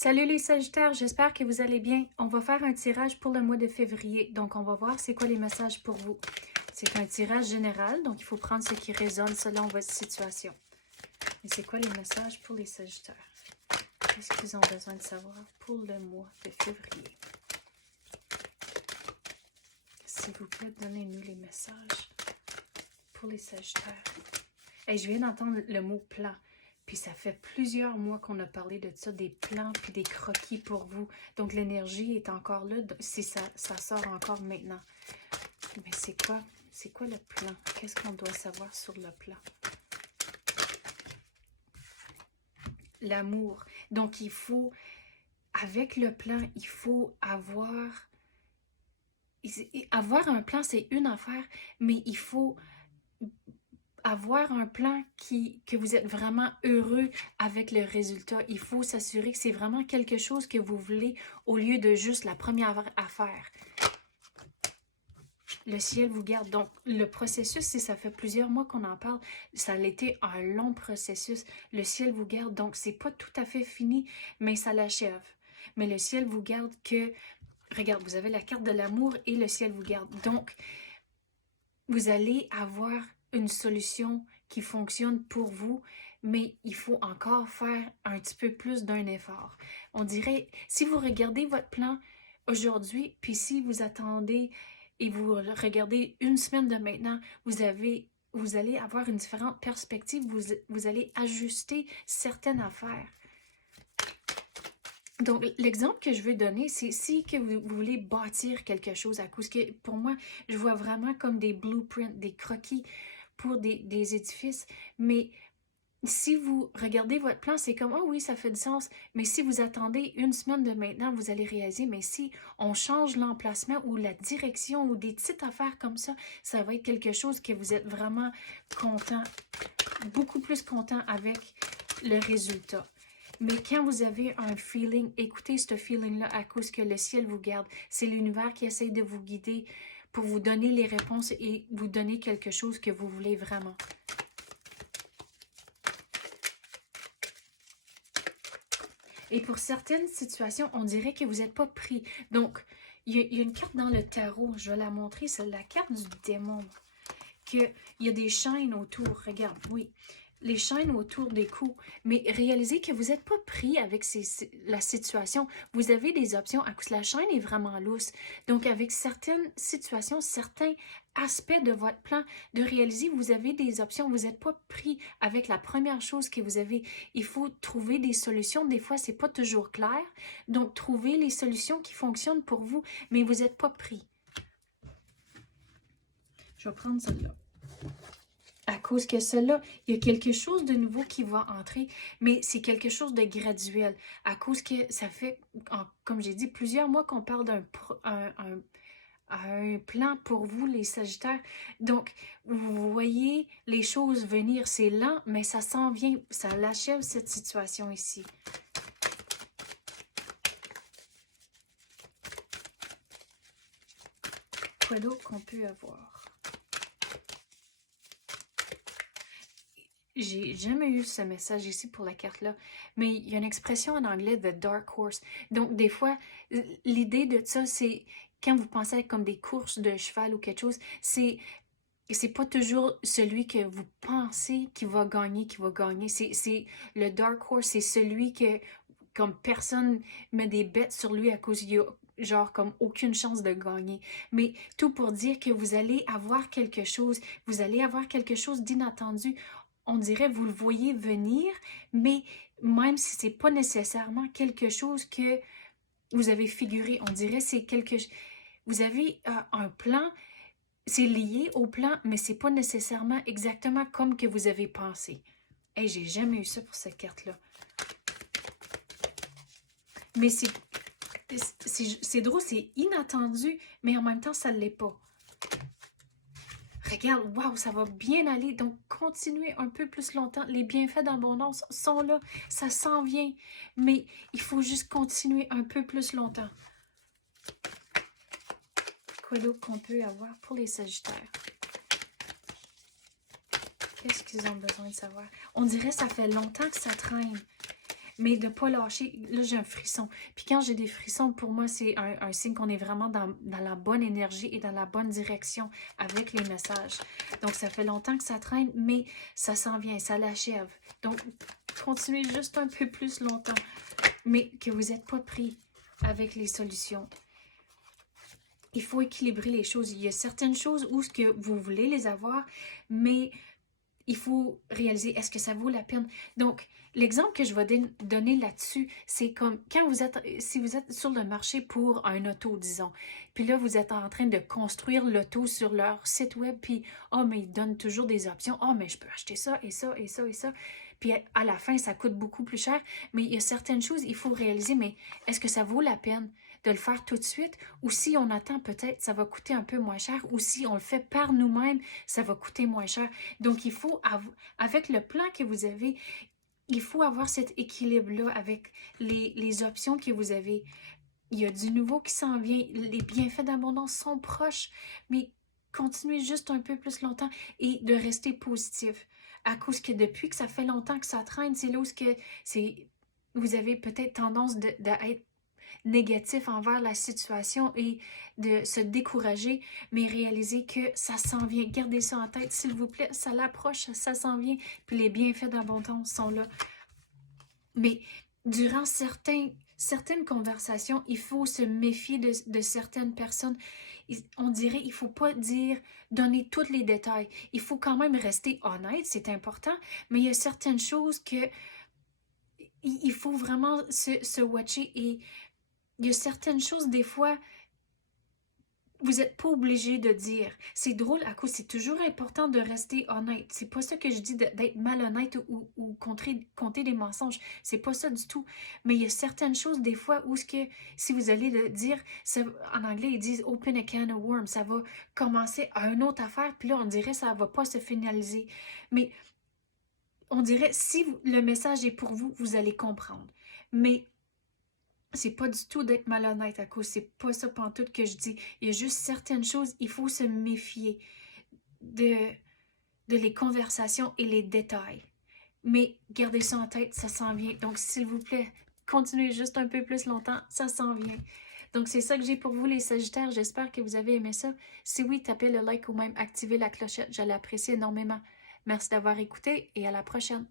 Salut les Sagittaires, j'espère que vous allez bien. On va faire un tirage pour le mois de février, donc on va voir c'est quoi les messages pour vous. C'est un tirage général, donc il faut prendre ce qui résonne selon votre situation. Mais c'est quoi les messages pour les Sagittaires? Qu'est-ce qu'ils ont besoin de savoir pour le mois de février? S'il vous plaît, donnez-nous les messages pour les Sagittaires. Et je viens d'entendre le mot plan. Puis ça fait plusieurs mois qu'on a parlé de ça, des plans puis des croquis pour vous. Donc l'énergie est encore là, si ça sort encore maintenant. Mais c'est quoi le plan? Qu'est-ce qu'on doit savoir sur le plan? L'amour. Donc il faut, avec le plan, il faut avoir un plan, c'est une affaire, mais il faut avoir un plan que vous êtes vraiment heureux avec le résultat. Il faut s'assurer que c'est vraiment quelque chose que vous voulez au lieu de juste la première affaire. Le ciel vous garde. Donc, le processus, si ça fait plusieurs mois qu'on en parle, ça a été un long processus. Le ciel vous garde. Donc, c'est pas tout à fait fini, mais ça l'achève. Mais le ciel vous garde que... Regarde, vous avez la carte de l'amour et le ciel vous garde. Donc, vous allez avoir une solution qui fonctionne pour vous, mais il faut encore faire un petit peu plus d'un effort. On dirait, si vous regardez votre plan aujourd'hui, puis si vous attendez et vous regardez une semaine de maintenant, vous allez avoir une différente perspective, vous allez ajuster certaines affaires. Donc, l'exemple que je veux donner, c'est si que vous voulez bâtir quelque chose, à cause que, pour moi, je vois vraiment comme des blueprints, des croquis pour des édifices, mais si vous regardez votre plan, c'est comme, oh oui, ça fait du sens, mais si vous attendez une semaine de maintenant, vous allez réaliser, mais si on change l'emplacement ou la direction ou des petites affaires comme ça va être quelque chose que vous êtes vraiment content, beaucoup plus content avec le résultat. Mais quand vous avez un feeling, écoutez ce feeling-là à cause que le ciel vous garde. C'est l'univers qui essaye de vous guider pour vous donner les réponses et vous donner quelque chose que vous voulez vraiment. Et pour certaines situations, on dirait que vous n'êtes pas pris. Donc, il y a une carte dans le tarot, je vais la montrer, c'est la carte du démon. Il y a des chaînes autour, regarde, oui. Les chaînes autour des coups, mais réalisez que vous n'êtes pas pris avec la situation. Vous avez des options à cause que la chaîne est vraiment lousse. Donc, avec certaines situations, certains aspects de votre plan, de réaliser que vous avez des options. Vous n'êtes pas pris avec la première chose que vous avez. Il faut trouver des solutions. Des fois, c'est pas toujours clair. Donc, trouvez les solutions qui fonctionnent pour vous, mais vous n'êtes pas pris. Je vais prendre celle-là. À cause que cela, il y a quelque chose de nouveau qui va entrer, mais c'est quelque chose de graduel. À cause que ça fait, comme j'ai dit, plusieurs mois qu'on parle d'un un plan pour vous, les Sagittaires. Donc, vous voyez les choses venir. C'est lent, mais ça s'en vient. Ça l'achève, cette situation ici. Quoi d'autre qu'on peut avoir? J'ai jamais eu ce message ici pour la carte-là, mais il y a une expression en anglais, the dark horse. Donc, des fois, l'idée de ça, c'est quand vous pensez à comme des courses de cheval ou quelque chose, c'est pas toujours celui que vous pensez qui va gagner. C'est le dark horse, c'est celui que, comme personne met des bêtes sur lui à cause qu'il y a genre comme aucune chance de gagner. Mais tout pour dire que vous allez avoir quelque chose d'inattendu. On dirait vous le voyez venir, mais même si c'est pas nécessairement quelque chose que vous avez figuré, on dirait c'est vous avez un plan, c'est lié au plan, mais c'est pas nécessairement exactement comme que vous avez pensé. Hey, j'ai jamais eu ça pour cette carte-là. Mais c'est drôle, c'est inattendu, mais en même temps, ça ne l'est pas. Regarde, waouh, ça va bien aller. Donc, continuez un peu plus longtemps. Les bienfaits d'abondance sont là. Ça s'en vient. Mais il faut juste continuer un peu plus longtemps. Quoi d'autre qu'on peut avoir pour les Sagittaires? Qu'est-ce qu'ils ont besoin de savoir? On dirait que ça fait longtemps que ça traîne. mais de ne pas lâcher. Là, j'ai un frisson. Puis quand j'ai des frissons, pour moi, c'est un signe qu'on est vraiment dans la bonne énergie et dans la bonne direction avec les messages. Donc, ça fait longtemps que ça traîne, mais ça s'en vient, ça l'achève. Donc, continuez juste un peu plus longtemps, mais que vous n'êtes pas pris avec les solutions. Il faut équilibrer les choses. Il y a certaines choses où ce que vous voulez les avoir, mais il faut réaliser, est-ce que ça vaut la peine? Donc, l'exemple que je vais donner là-dessus, c'est comme quand vous êtes, si vous êtes sur le marché pour un auto, disons, puis là, vous êtes en train de construire l'auto sur leur site web, puis, oh, mais ils donnent toujours des options. Oh, mais je peux acheter ça, et ça, et ça, et ça. Puis à la fin, ça coûte beaucoup plus cher. Mais il y a certaines choses, il faut réaliser, mais est-ce que ça vaut la peine de le faire tout de suite? Ou si on attend, peut-être, ça va coûter un peu moins cher. Ou si on le fait par nous-mêmes, ça va coûter moins cher. Donc, il faut, avec le plan que vous avez, il faut avoir cet équilibre-là avec les options que vous avez. Il y a du nouveau qui s'en vient. Les bienfaits d'abondance sont proches, mais continuez juste un peu plus longtemps et de rester positif. À cause que depuis que ça fait longtemps que ça traîne, c'est là où vous avez peut-être tendance d'être négatif envers la situation et de se décourager, mais réaliser que ça s'en vient. Gardez ça en tête, s'il vous plaît. Ça l'approche, ça s'en vient. Puis les bienfaits d'abondance sont là. Mais durant certaines conversations, il faut se méfier de certaines personnes. On dirait, il ne faut pas donner tous les détails. Il faut quand même rester honnête, c'est important, mais il y a certaines choses que il faut vraiment se watcher et il y a certaines choses, des fois, vous n'êtes pas obligé de dire. C'est drôle à cause, c'est toujours important de rester honnête. C'est pas ça que je dis d'être malhonnête ou compter des mensonges. C'est pas ça du tout. Mais il y a certaines choses, des fois, où si vous allez le dire, en anglais, ils disent open a can of worms. Ça va commencer à une autre affaire, puis là, on dirait que ça va pas se finaliser. Mais on dirait, si le message est pour vous, vous allez comprendre. Mais c'est pas du tout d'être malhonnête à cause, c'est pas ça pantoute que je dis. Il y a juste certaines choses, il faut se méfier de les conversations et les détails. Mais gardez ça en tête, ça s'en vient. Donc, s'il vous plaît, continuez juste un peu plus longtemps, ça s'en vient. Donc, c'est ça que j'ai pour vous, les Sagittaires. J'espère que vous avez aimé ça. Si oui, tapez le like ou même activez la clochette. Je l'apprécie énormément. Merci d'avoir écouté et à la prochaine.